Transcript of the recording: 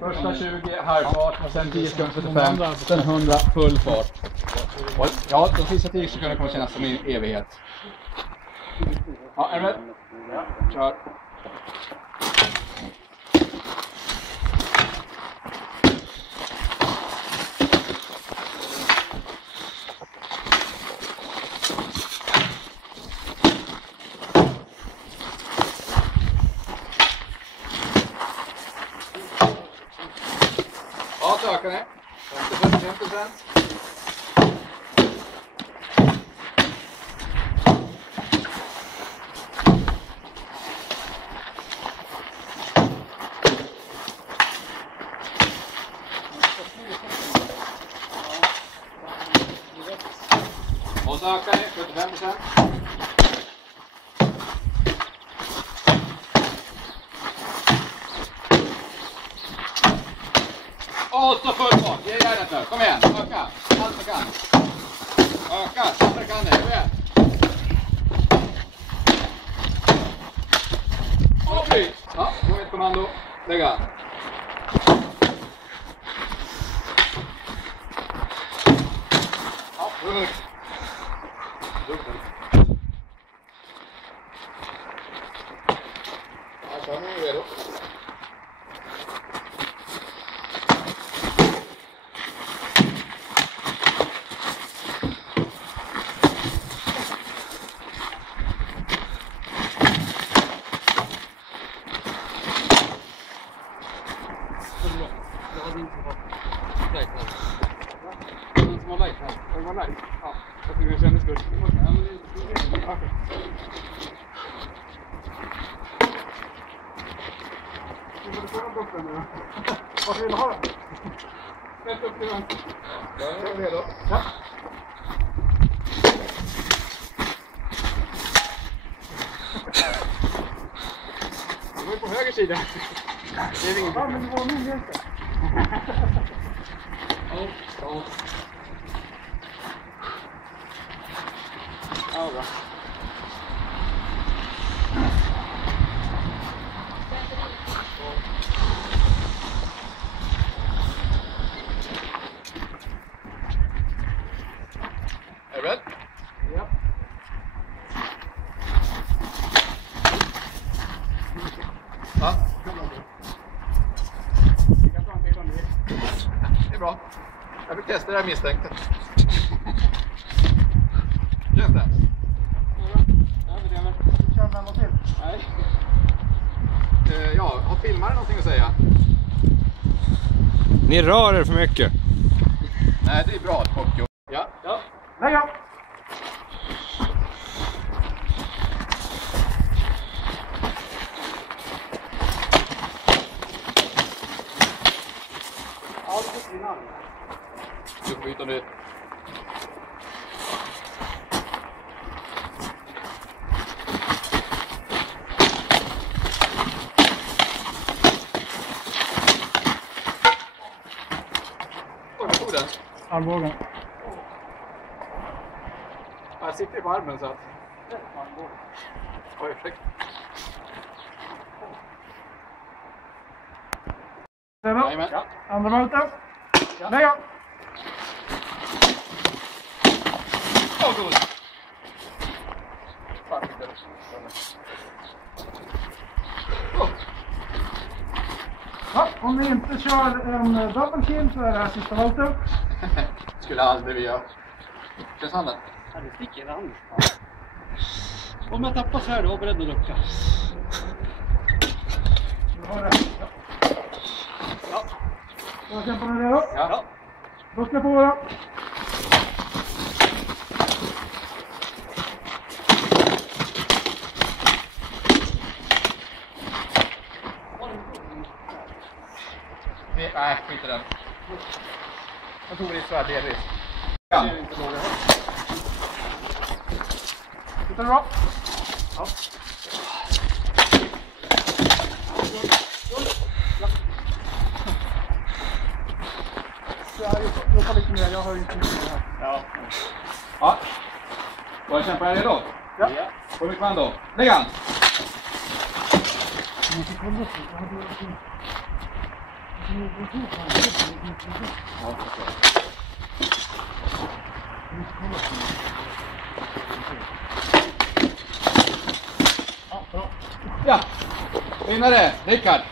Första 20 halvfart, sen 10 sekunder 75, sen 100 full fart. Och ja, de sista 10 sekunderna kommer kännas som en evighet. Ja, är du med? Ja. Kör. Ja, så ökar ni. 55%. Och så ökar ni 75%. Och så full fart. Ge järnet nu. Kom igen. Öka. Allt du kan. Öka. Allt du kan det. Kom igen. Och bryt. Ja, då är ett kommando. Lägga. Ja, dubbelt. Dubbelt. Ja, så är ni redo. Ja, jag tycker det kändes gott. Vad vill du ha? Rätt upp till vänster. Ja, jag är redo. Ja. Du var på höger sida. Det är inget. Ja, men det var min hjälp. Ja. Ja, bra. Är du beredd? Ja. Ja. Det är bra. Jag fick testa det här misstänkte. Känns det? Nej. Ja, har filmaren någonting att säga? Ni rör er för mycket. Nej, det är bra. Ja. Ja. Lägga! Du får byta nu. Armbågen. Jag sitter på armen så att... Oj, ursäkta. Ja. Andra volten. Ja. Lägga! Åh, god! Ja, om ni inte kör en double kill så är det här sista volten. Skulle aldrig vi göra. Känns handen? Ja, det sticker en hand. Om jag tappar så här då, var beredd att lucka. Du har det. Ja. Ja. Då kämpar ni redo? Ja. Lucka på då. Nej, skit i den. Jag tog det i svärd delvis. Ja. Sitter det bra? Ja. Jag jobbar lite mer, jag har inte mycket här. Ja. Ja. Var kämpar jag redo? Ja. På mitt kommando. Lägg an! Ja, vinnare, Rickard.